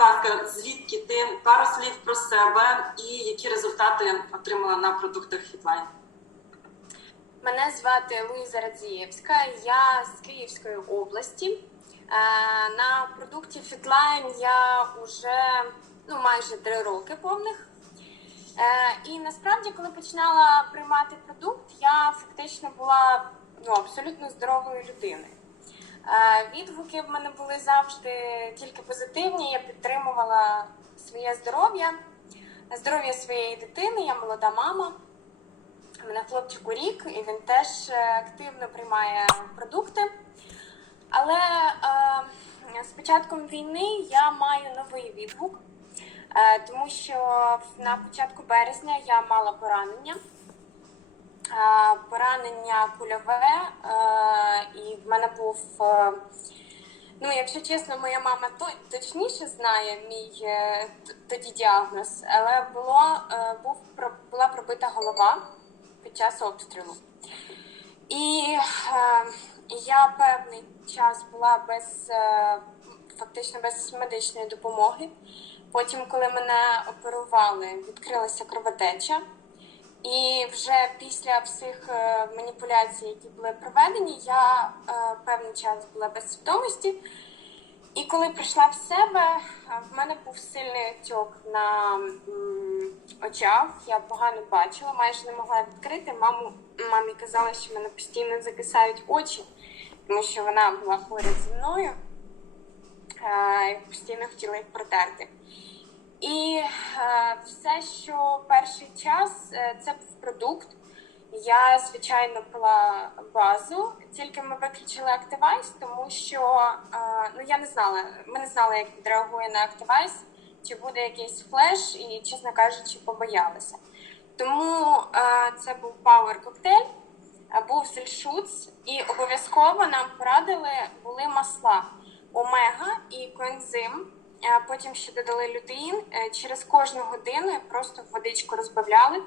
ласка, звідки ти пару слів про себе і які результати отримала на продуктах Фітлайн? Мене звати Луїза Радзієвська, я з Київської області. Е, На продукті Fitline я вже ну, майже три роки повних. Е, І насправді, коли починала приймати продукт, я фактично була ну, абсолютно здоровою людиною. Відгуки в мене були завжди тільки позитивні. Я підтримувала своє здоров'я, здоров'я своєї дитини, я молода мама. У мене хлопчику рік, і він теж е, активно приймає продукти. Але е, з початком війни я маю новий відгук, е, тому що на початку березня я мала поранення. Е, поранення кульове, е, і в мене був. Е, Ну, якщо чесно, моя мама то, точніше знає мій тоді діагноз, але було, був, була пробита голова під час обстрілу. І я певний час була без фактично без медичної допомоги. Потім, коли мене оперували, відкрилася кровотеча. І вже після всіх е, маніпуляцій, які були проведені, я е, певний час була без свідомості. І коли прийшла в себе, е, в мене був сильний отек на очах. Я погано бачила, майже не могла відкрити. Маму мамі казала, що мене постійно закисають очі, тому що вона була поряд зі мною і постійно хотіла їх протерти. І е, все, що перший час, е, це був продукт. Я, звичайно, пила базу, тільки ми виключили Activize, тому що е, ну, я не знала, ми не знали, як відреагує на Activize, чи буде якийсь флеш, і, чесно кажучи, побоялися. Тому це був Power коктейль, був сельшуц, і обов'язково нам порадили були масла омега і коензим. Потім ще додали лютеїн. Е, Через кожну годину просто водичку розбавляли.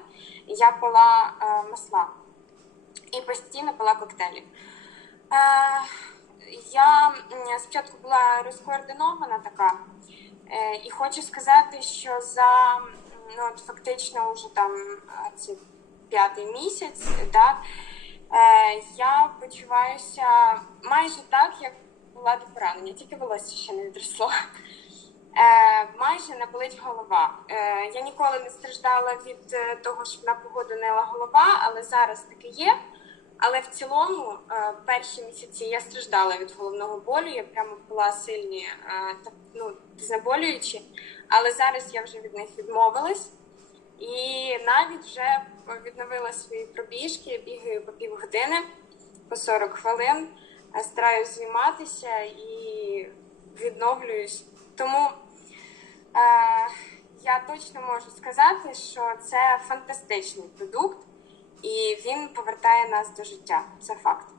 Я пила е, масла і постійно пила коктейлі. Е, Я спочатку була розкоординована така, і хочу сказати, що за ну, фактично вже там це п'ятий місяць, е, я почуваюся майже так, як була до поранення, тільки волосся ще не відросло. Е, майже не болить голова. Е, я ніколи не страждала від е, того, що на погоду нила голова, але зараз таке є. Але в цілому, перші місяці я страждала від головного болю. Я прямо була сильні так, ну, знеболюючі, але зараз я вже від них відмовилась і навіть вже відновила свої пробіжки. Я бігаю по півгодини, по 40 хвилин, стараюсь займатися і відновлююсь. Тому я точно можу сказати, що це фантастичний продукт, і він повертає нас до життя. Це факт.